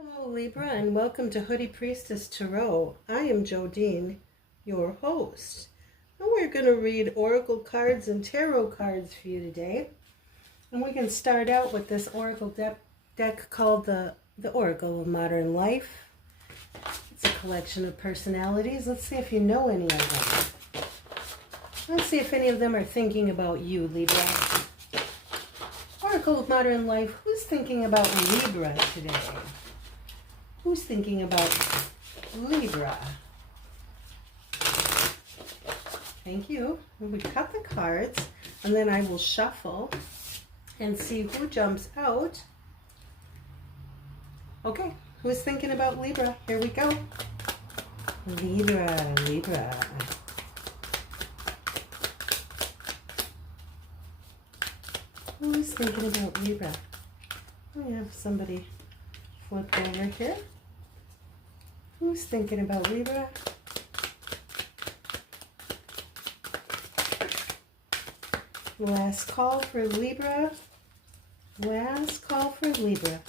Hello Libra, and welcome to Hoodie Priestess Tarot. I am Jodine, your host. And we're going to read oracle cards and tarot cards for you today. And we can start out with this oracle deck called the Oracle of Modern Life. It's a collection of personalities. Let's see if you know any of them. Let's see if any of them are thinking about you, Libra. Oracle of Modern Life, who's thinking about Libra today? Who's thinking about Libra? Thank you. We cut the cards, and then I will shuffle and see who jumps out. Okay, who's thinking about Libra? Here we go. Libra, Libra. Who's thinking about Libra? We have somebody flip over here. Who's thinking about Libra? Last call for Libra. Last call for Libra.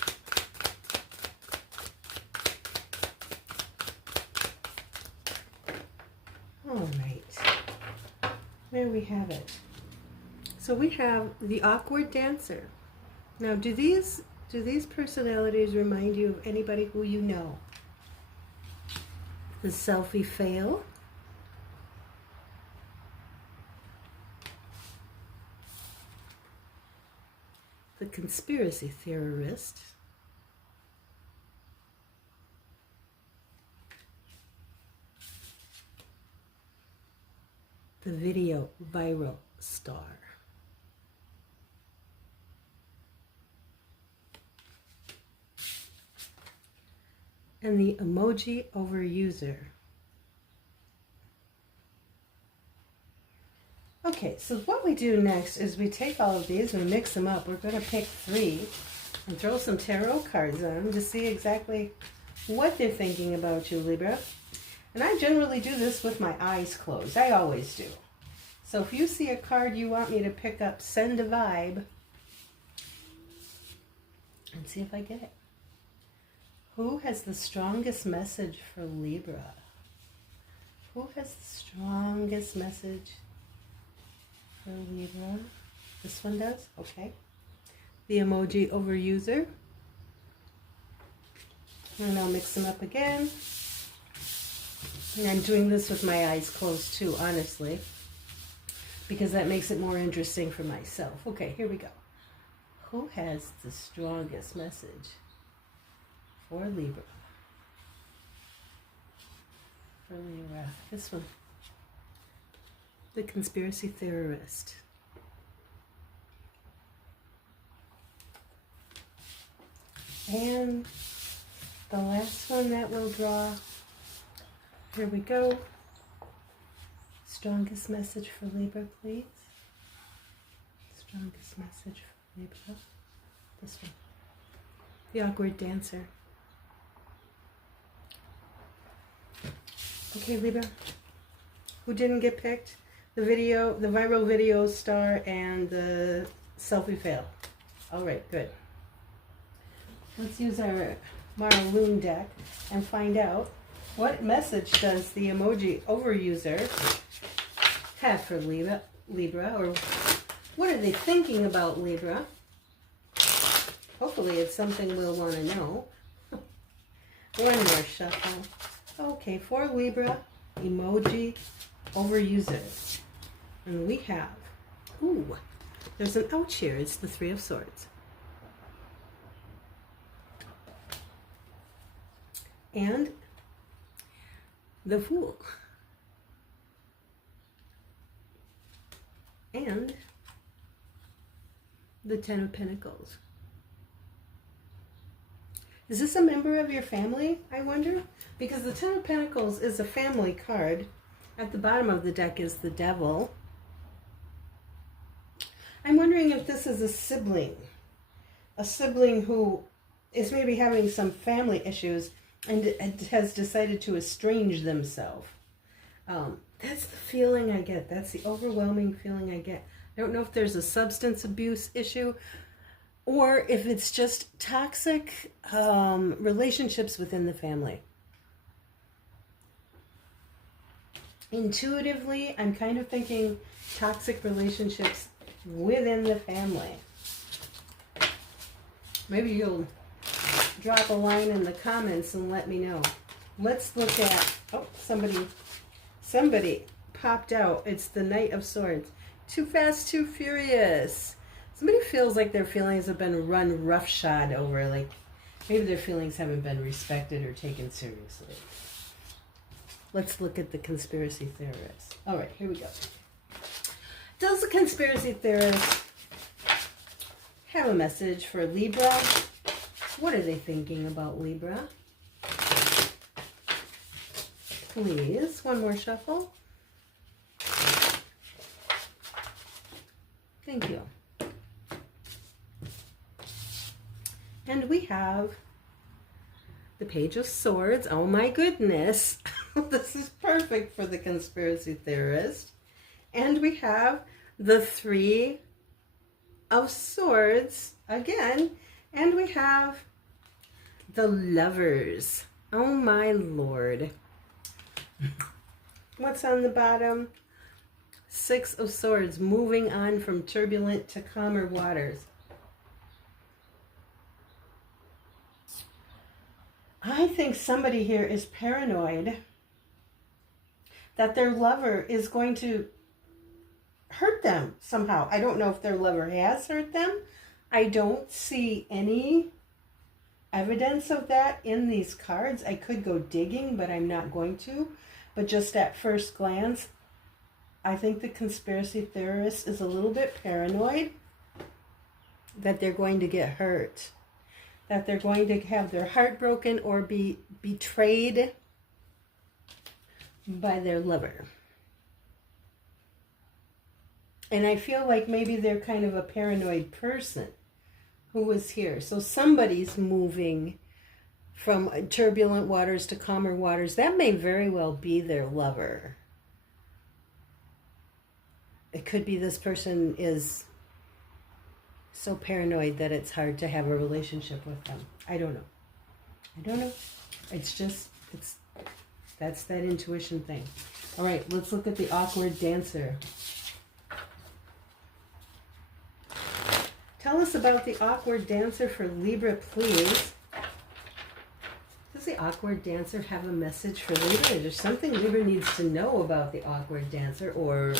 All right. There we have it. So we have the awkward dancer. Now, do these personalities remind you of anybody who you know? The selfie fail. The conspiracy theorist. The video viral star. And the emoji overuser. Okay, so what we do next is we take all of these and mix them up. We're going to pick 3 and throw some tarot cards on them to see exactly what they're thinking about you, Libra. And I generally do this with my eyes closed. I always do. So if you see a card you want me to pick up, send a vibe and see if I get it. Who has the strongest message for Libra? Who has the strongest message for Libra? This one does? Okay. The emoji overuser. And I'll mix them up again. And I'm doing this with my eyes closed too, honestly, because that makes it more interesting for myself. Okay, here we go. Who has the strongest message for Libra? For Libra. This one. The conspiracy theorist. And the last one that we'll draw. Here we go. Strongest message for Libra, please. Strongest message for Libra. This one. The awkward dancer. Okay, Libra. Who didn't get picked? The viral video star, and the selfie fail. All right, good. Let's use our Lunne deck and find out what message does the emoji overuser have for Libra, or what are they thinking about Libra? Hopefully it's something we'll want to know. One more shuffle. Okay, for Libra, emoji overuser. And we have, ooh, there's an ouch here. It's the 3 of Swords. And the Fool. And the 10 of Pentacles. Is this a member of your family, I wonder? Because the 10 of Pentacles is a family card. At the bottom of the deck is the Devil. I'm wondering if this is a sibling who is maybe having some family issues and has decided to estrange themselves. That's the feeling I get. That's the overwhelming feeling I get. I don't know if there's a substance abuse issue or if it's just toxic relationships within the family. Intuitively, I'm kind of thinking toxic relationships within the family. Maybe you'll drop a line in the comments and let me know. Let's look at, oh, somebody popped out. It's the Knight of Swords. Too fast, too furious. Somebody feels like their feelings have been run roughshod over, like maybe their feelings haven't been respected or taken seriously. Let's look at the conspiracy theorist. All right, here we go. Does the conspiracy theorist have a message for Libra? What are they thinking about Libra? Please, one more shuffle. Thank you. And we have the Page of Swords. Oh my goodness. This is perfect for the conspiracy theorist. And we have the Three of Swords again. And we have the Lovers. Oh my Lord. What's on the bottom? Six of Swords, moving on from turbulent to calmer waters. I think somebody here is paranoid that their lover is going to hurt them somehow. I don't know if their lover has hurt them. I don't see any evidence of that in these cards. I could go digging, but I'm not going to. But just at first glance, I think the conspiracy theorist is a little bit paranoid that they're going to get hurt, that they're going to have their heart broken or be betrayed by their lover. And I feel like maybe they're kind of a paranoid person who was here. So somebody's moving from turbulent waters to calmer waters. That may very well be their lover. It could be this person is so paranoid that it's hard to have a relationship with them. I don't know. It's just, that's that intuition thing. All right, let's look at the awkward dancer. Tell us about the awkward dancer for Libra, please. Does the awkward dancer have a message for Libra? Is there something Libra needs to know about the awkward dancer, or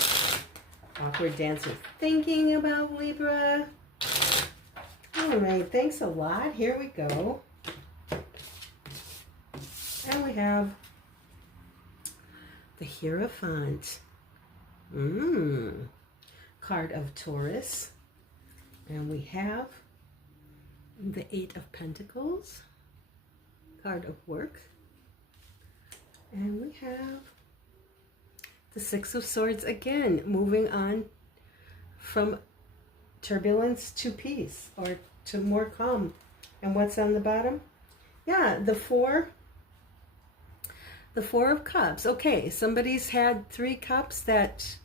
awkward dancer thinking about Libra? All right, thanks a lot. Here we go. And we have the Hierophant. Card of Taurus. And we have the Eight of Pentacles. Card of Work. And we have the Six of Swords again, moving on from turbulence to peace, or to more calm. And what's on the bottom? Yeah, the Four of Cups. Okay, somebody's had 3 cups that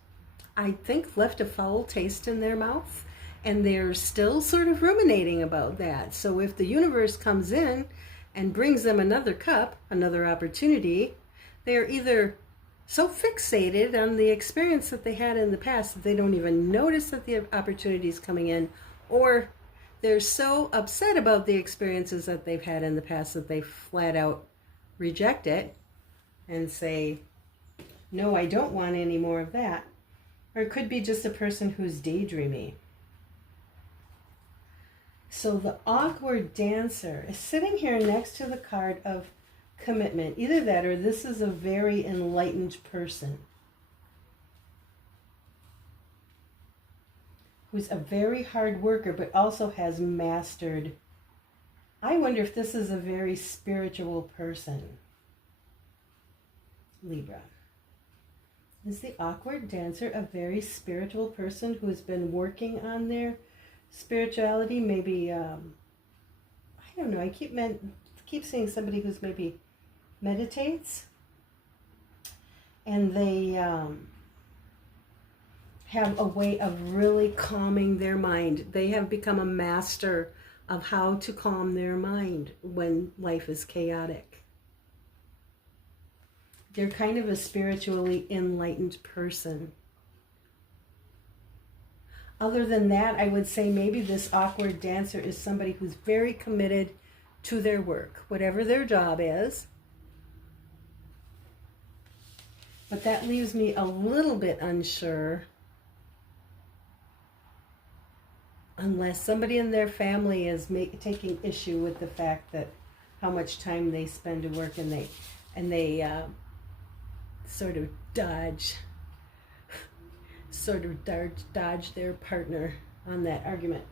I think left a foul taste in their mouth, and they're still sort of ruminating about that. So if the universe comes in and brings them another cup, another opportunity, they're either so fixated on the experience that they had in the past that they don't even notice that the opportunity is coming in, or they're so upset about the experiences that they've had in the past that they flat out reject it and say, no, I don't want any more of that. Or it could be just a person who's daydreaming. So the awkward dancer is sitting here next to the card of commitment. Either that, or this is a very enlightened person who's a very hard worker, but also has mastered. I wonder if this is a very spiritual person. Libra. Is the awkward dancer a very spiritual person who has been working on their spirituality? Maybe, I don't know, I keep seeing somebody who's maybe meditates, and they have a way of really calming their mind. They have become a master of how to calm their mind when life is chaotic. They're kind of a spiritually enlightened person. Other than that, I would say maybe this awkward dancer is somebody who's very committed to their work, whatever their job is. But that leaves me a little bit unsure, unless somebody in their family is taking issue with the fact that how much time they spend to work, and they sort of dodge their partner on that argument.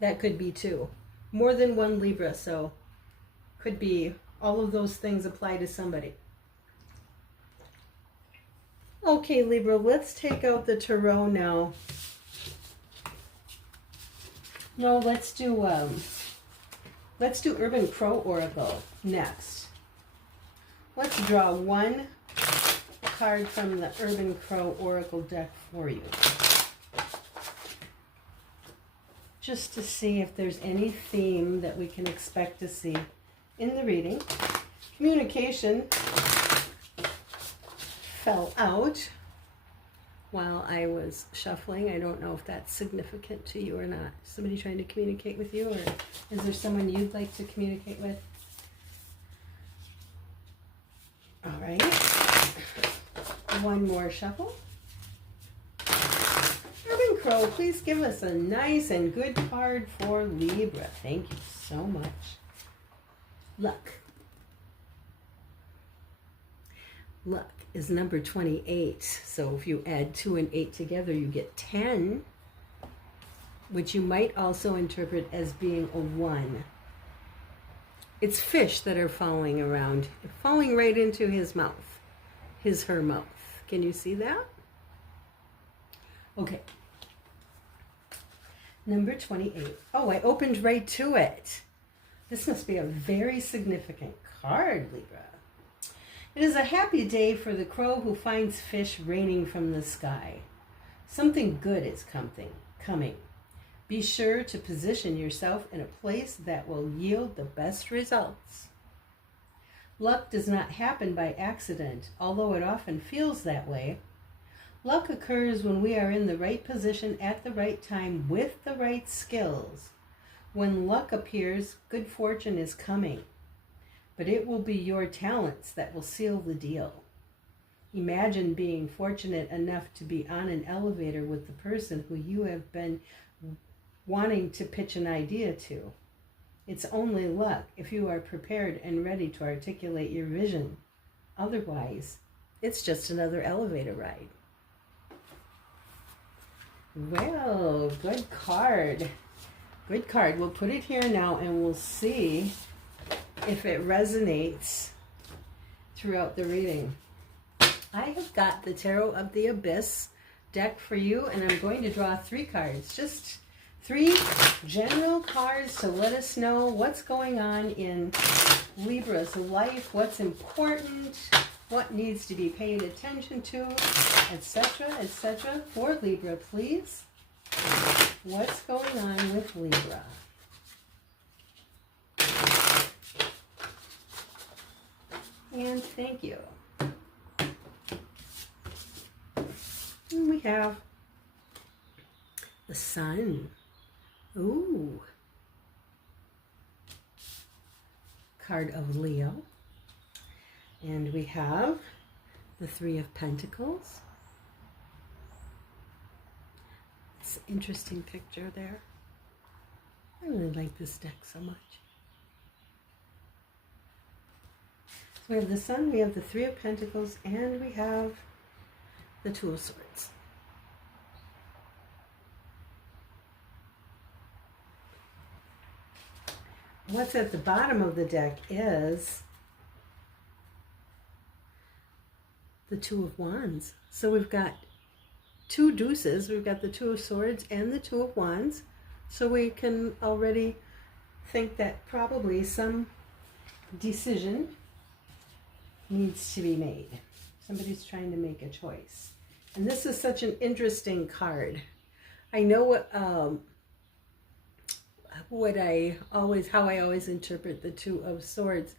That could be too. More than one Libra, so could be all of those things apply to somebody. Okay, Libra, let's take out the tarot now. No, let's do Urban Crow Oracle next. Let's draw one card from the Urban Crow Oracle deck for you, just to see if there's any theme that we can expect to see in the reading. Communication fell out while I was shuffling. I don't know if that's significant to you or not. Somebody trying to communicate with you, or is there someone you'd like to communicate with? All right. One more shuffle. Urban Crow, please give us a nice and good card for Libra. Thank you so much. Luck. Luck is number 28. So if you add 2 and 8 together, you get 10, which you might also interpret as being a 1. It's fish that are falling around, falling right into his mouth, her mouth. Can you see that? Okay. Number 28. Oh, I opened right to it. This must be a very significant card, Libra. It is a happy day for the crow who finds fish raining from the sky. Something good is coming. Be sure to position yourself in a place that will yield the best results. Luck does not happen by accident, although it often feels that way. Luck occurs when we are in the right position at the right time with the right skills. When luck appears, good fortune is coming. But it will be your talents that will seal the deal. Imagine being fortunate enough to be on an elevator with the person who you have been wanting to pitch an idea to. It's only luck if you are prepared and ready to articulate your vision. Otherwise, it's just another elevator ride. Well, good card. Good card. We'll put it here now and we'll see if it resonates throughout the reading. I have got the Tarot of the Abyss deck for you, and I'm going to draw 3 cards. Just 3 general cards to let us know what's going on in Libra's life, what's important, what needs to be paid attention to, etc., etc. For Libra, please. What's going on with Libra? And thank you. And we have the Sun. Ooh. Card of Leo. And we have the 3 of Pentacles. It's an interesting picture there. I really like this deck so much. So we have the Sun, we have the 3 of Pentacles, and we have the 2 of Swords. What's at the bottom of the deck is the 2 of Wands. So we've got 2 deuces, we've got the 2 of Swords and the 2 of Wands. So we can already think that probably some decision needs to be made. Somebody's trying to make a choice. And this is such an interesting card. I know how I always interpret the Two of Swords,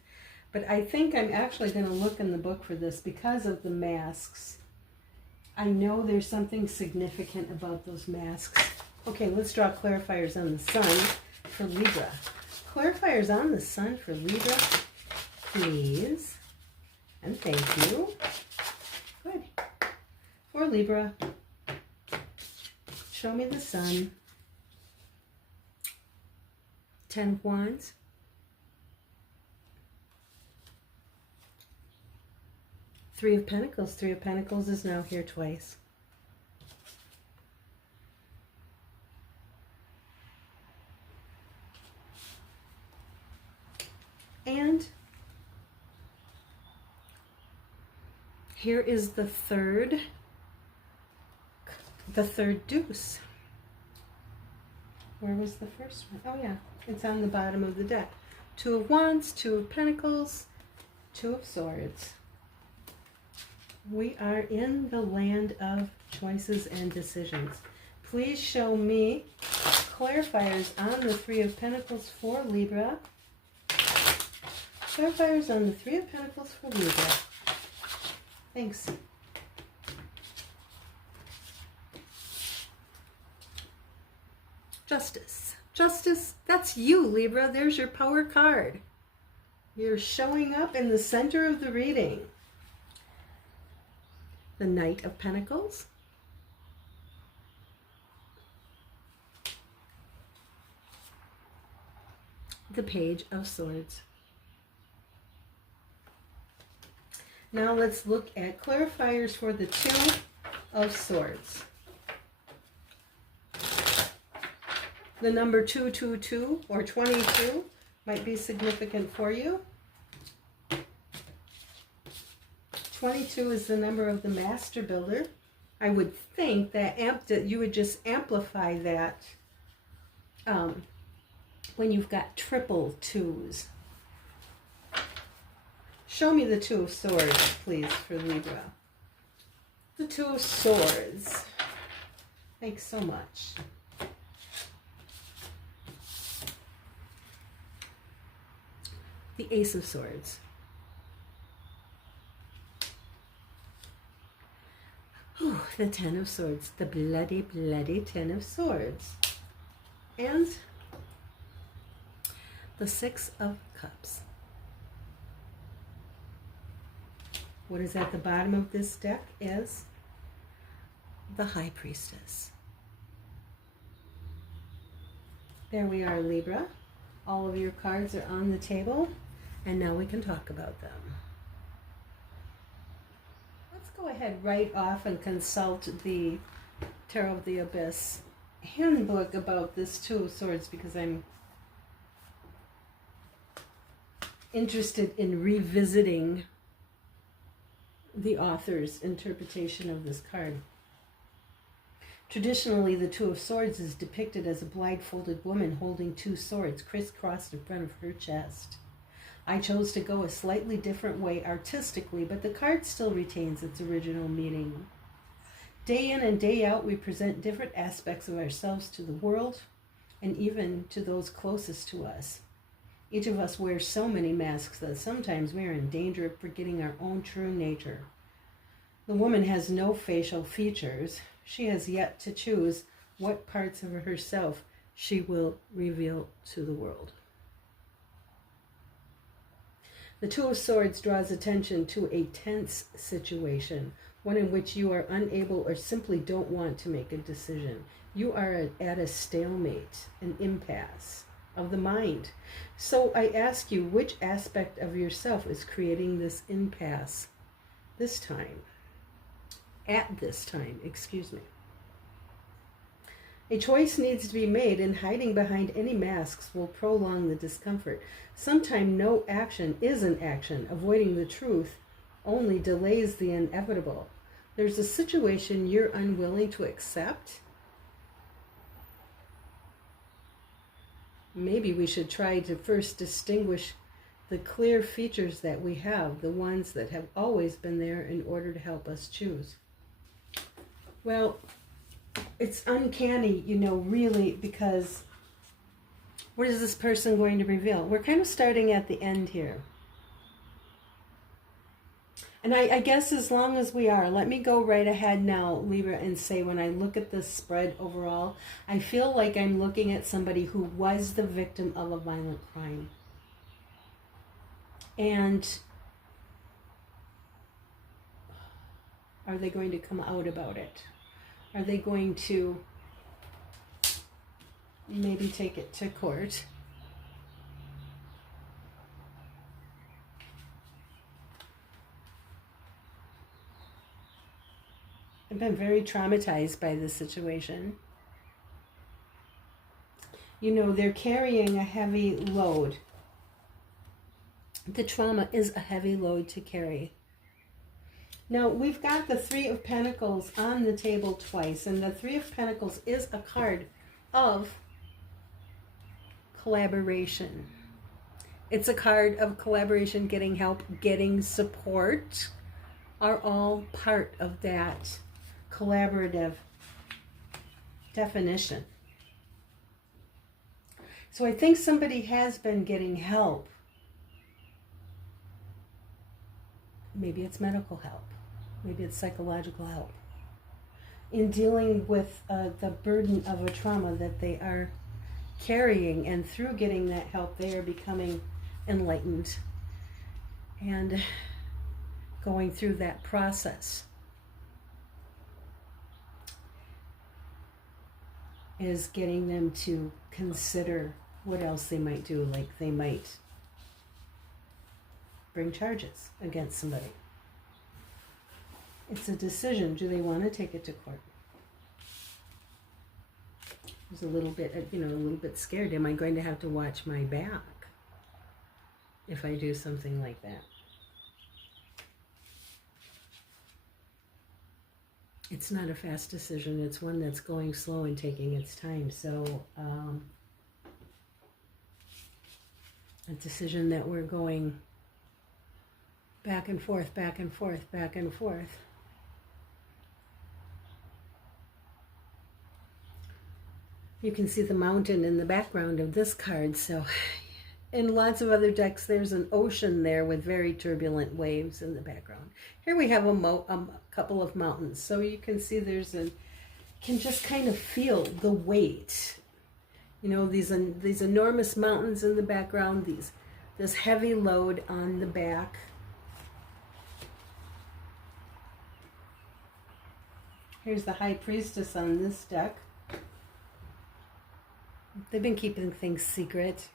but I think I'm actually going to look in the book for this because of the masks. I know there's something significant about those masks. Okay, let's draw clarifiers on the sun for Libra. Clarifiers on the sun for Libra, please. And thank you. Good. For Libra, show me the sun. 10 of Wands. Three of Pentacles. Three of Pentacles is now here twice. And here is the third deuce. Where was the first one? Oh yeah, it's on the bottom of the deck. Two of Wands, Two of Pentacles, Two of Swords. We are in the land of choices and decisions. Please show me clarifiers on the Three of Pentacles for Libra. Clarifiers on the Three of Pentacles for Libra. Thanks. Justice. Justice, that's you, Libra. There's your power card. You're showing up in the center of the reading. The Knight of Pentacles. The Page of Swords. Now let's look at clarifiers for the Two of Swords. The number 222 or 22 might be significant for you. 22 is the number of the Master Builder. I would think that you would just amplify that when you've got triple twos. Show me the Two of Swords, please, for Libra. The Two of Swords. Thanks so much. The Ace of Swords. Ooh, the Ten of Swords. The bloody, bloody Ten of Swords. And the Six of Cups. What is at the bottom of this deck is the High Priestess. There we are, Libra. All of your cards are on the table, and now we can talk about them. Let's go ahead right off and consult the Tarot of the Abyss handbook about this Two of Swords, because I'm interested in revisiting the author's interpretation of this card. Traditionally, the Two of Swords is depicted as a blindfolded woman holding two swords crisscrossed in front of her chest. I chose to go a slightly different way artistically, but the card still retains its original meaning. Day in and day out, we present different aspects of ourselves to the world and even to those closest to us. Each of us wears so many masks that sometimes we are in danger of forgetting our own true nature. The woman has no facial features. She has yet to choose what parts of herself she will reveal to the world. The Two of Swords draws attention to a tense situation, one in which you are unable or simply don't want to make a decision. You are at a stalemate, an impasse of the mind. So I ask you, which aspect of yourself is creating this impasse this time? At this time, excuse me. A choice needs to be made, and hiding behind any masks will prolong the discomfort. Sometimes no action is an action. Avoiding the truth only delays the inevitable. There's a situation you're unwilling to accept. Maybe we should try to first distinguish the clear features that we have, the ones that have always been there in order to help us choose. Well, it's uncanny, you know, really, because what is this person going to reveal? We're kind of starting at the end here. And I guess as long as we are, let me go right ahead now, Libra, and say when I look at this spread overall, I feel like I'm looking at somebody who was the victim of a violent crime. And are they going to come out about it? Are they going to maybe take it to court? I've been very traumatized by this situation. You know, they're carrying a heavy load. The trauma is a heavy load to carry. Now, we've got the Three of Pentacles on the table twice, and the Three of Pentacles is a card of collaboration. It's a card of collaboration, getting help, getting support are all part of that collaborative definition. So I think somebody has been getting help. Maybe it's medical help. Maybe it's psychological help in dealing with the burden of a trauma that they are carrying. And through getting that help, they are becoming enlightened and going through that process is getting them to consider what else they might do. Like they might bring charges against somebody. It's a decision. Do they want to take it to court? I was a little bit, a little bit scared. Am I going to have to watch my back if I do something like that? It's not a fast decision. It's one that's going slow and taking its time. So a decision that we're going back and forth, back and forth, back and forth. You can see the mountain in the background of this card. So in lots of other decks, there's an ocean there with very turbulent waves in the background. Here we have a couple of mountains. So you can see can just kind of feel the weight. You know, these enormous mountains in the background, this heavy load on the back. Here's the High Priestess on this deck. They've been keeping things secret.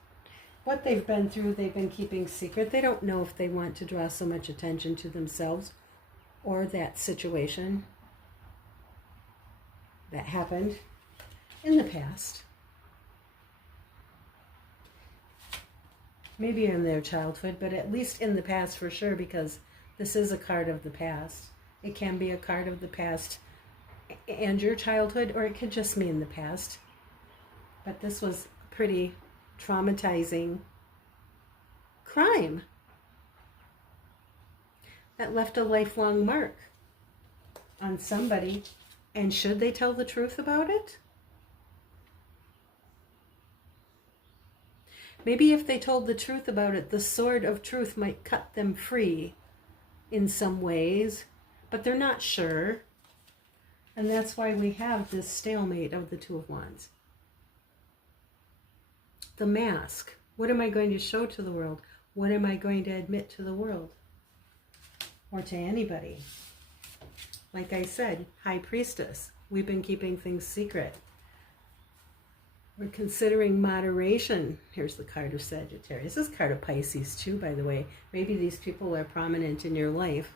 What they've been through, they've been keeping secret. They don't know if they want to draw so much attention to themselves or that situation that happened in the past. Maybe in their childhood, but at least in the past for sure, because this is a card of the past. It can be a card of the past and your childhood, or it could just mean the past. But this was a pretty traumatizing crime that left a lifelong mark on somebody. And should they tell the truth about it? Maybe if they told the truth about it, the sword of truth might cut them free in some ways, but they're not sure. And that's why we have this stalemate of the Two of Wands. The mask. What am I going to show to the world? What am I going to admit to the world? Or to anybody? Like I said, High Priestess. We've been keeping things secret. We're considering moderation. Here's the card of Sagittarius. This is card of Pisces too, by the way. Maybe these people are prominent in your life.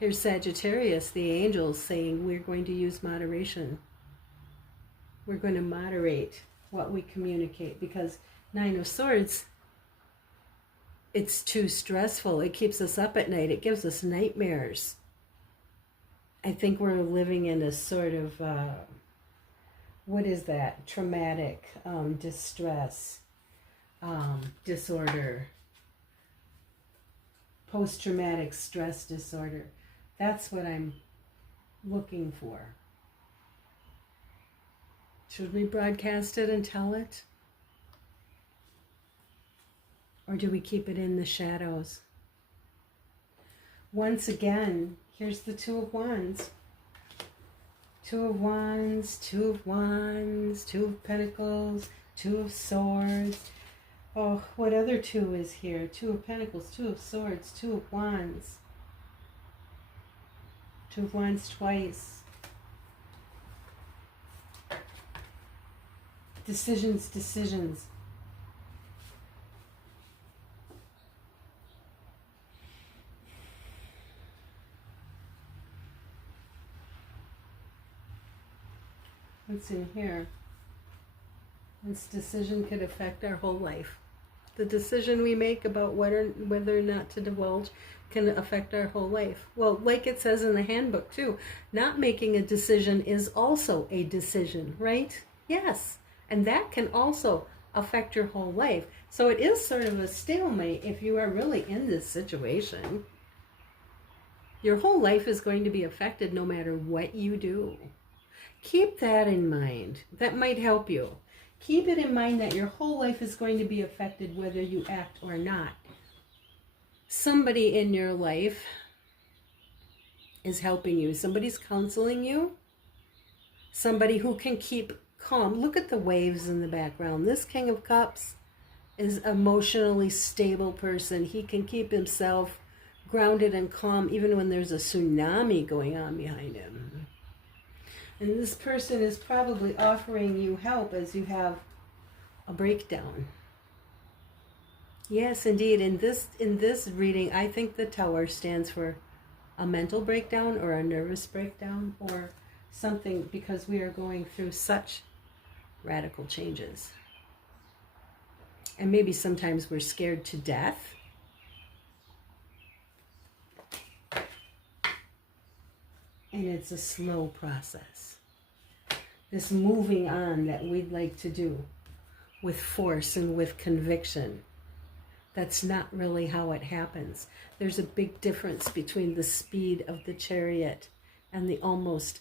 Here's Sagittarius, the angels, saying we're going to use moderation. We're going to moderate what we communicate, because Nine of Swords, it's too stressful. It keeps us up at night. It gives us nightmares. I think we're living in a sort of, what is that? Traumatic distress, disorder, post-traumatic stress disorder. That's what I'm looking for. Should we broadcast it and tell it? Or do we keep it in the shadows? Once again, here's the Two of Wands. Two of Wands, Two of Wands, Two of Pentacles, Two of Swords. Oh, what other two is here? Two of Pentacles, Two of Swords, Two of Wands. Two of Wands twice. Decisions, decisions. What's in here? This decision could affect our whole life. The decision we make about whether or not to divulge can affect our whole life. Well, like it says in the handbook too, not making a decision is also a decision, right? Yes. And that can also affect your whole life. So it is sort of a stalemate if you are really in this situation. Your whole life is going to be affected no matter what you do. Keep that in mind. That might help you. Keep it in mind that your whole life is going to be affected whether you act or not. Somebody in your life is helping you. Somebody's counseling you. Somebody who can keep calm. Look at the waves in the background. This King of Cups is an emotionally stable person. He can keep himself grounded and calm even when there's a tsunami going on behind him. And this person is probably offering you help as you have a breakdown. Yes, indeed. In this reading, I think the Tower stands for a mental breakdown or a nervous breakdown or something, because we are going through such radical changes. And maybe sometimes we're scared to death. And it's a slow process. This moving on that we'd like to do with force and with conviction. That's not really how it happens. There's a big difference between the speed of the Chariot and the almost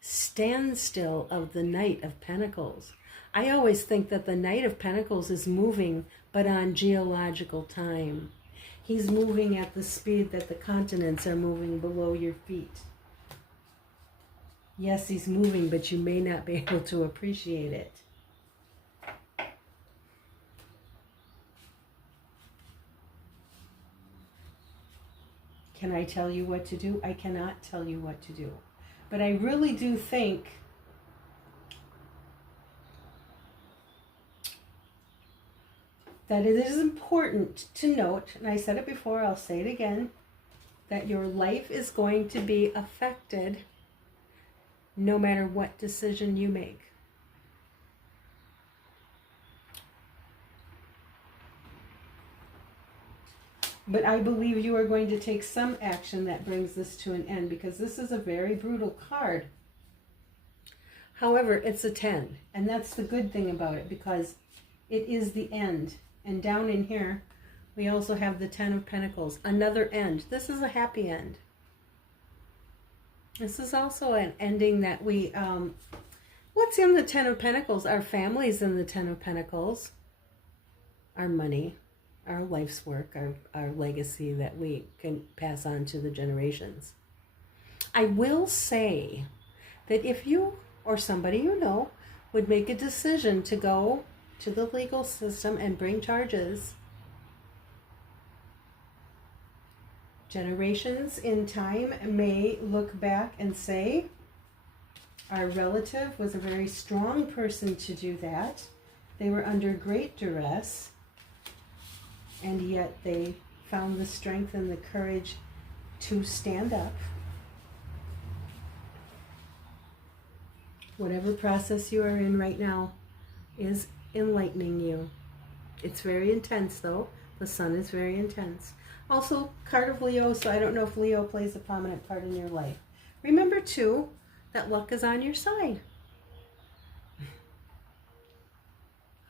standstill of the Knight of Pentacles. I always think that the Knight of Pentacles is moving, but on geological time. He's moving at the speed that the continents are moving below your feet. Yes, he's moving, but you may not be able to appreciate it. Can I tell you what to do? I cannot tell you what to do. But I really do think that it is important to note, and I said it before, I'll say it again, that your life is going to be affected no matter what decision you make. But I believe you are going to take some action that brings this to an end, because this is a very brutal card. However, it's a 10, and that's the good thing about it, because it is the end. And down in here, we also have the 10 of Pentacles, another end. This is a happy end. This is also an ending that we, what's in the 10 of Pentacles? Our families in the 10 of Pentacles, our money, our life's work, our legacy that we can pass on to the generations. I will say that if you or somebody you know would make a decision to go to the legal system and bring charges, generations in time may look back and say, our relative was a very strong person to do that. They were under great duress, and yet they found the strength and the courage to stand up. Whatever process you are in right now is enlightening you. It's very intense, though. The sun is very intense. Also, card of Leo, so I don't know if Leo plays a prominent part in your life. Remember, too, that luck is on your side.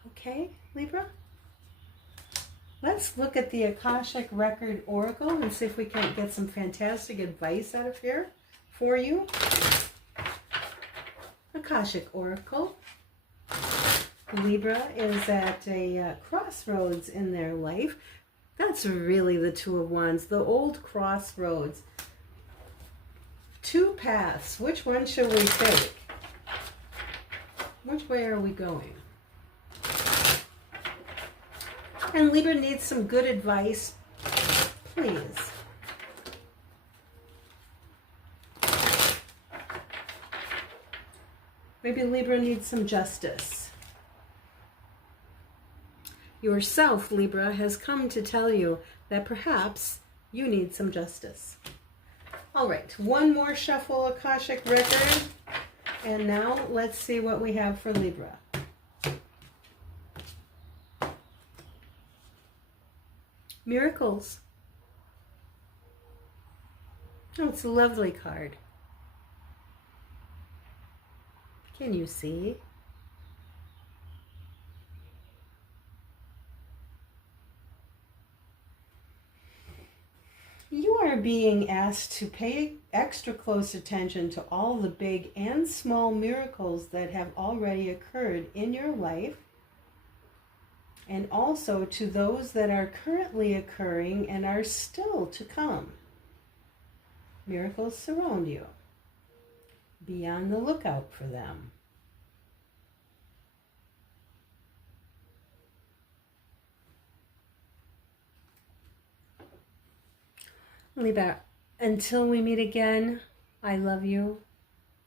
Okay, Libra? Let's look at the Akashic Record Oracle and see if we can't get some fantastic advice out of here for you. Akashic Oracle. Libra is at a crossroads in their life. That's really the Two of Wands, the old crossroads. Two paths. Which one should we take? Which way are we going? And Libra needs some good advice, please. Maybe Libra needs some justice. Yourself, Libra, has come to tell you that perhaps you need some justice. All right, one more shuffle Akashic record. And now let's see what we have for Libra. Miracles. Oh, it's a lovely card. Can you see? You are being asked to pay extra close attention to all the big and small miracles that have already occurred in your life, and also to those that are currently occurring and are still to come. Miracles surround you. Be on the lookout for them. Libra, until we meet again, I love you.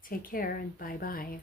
Take care and bye-bye.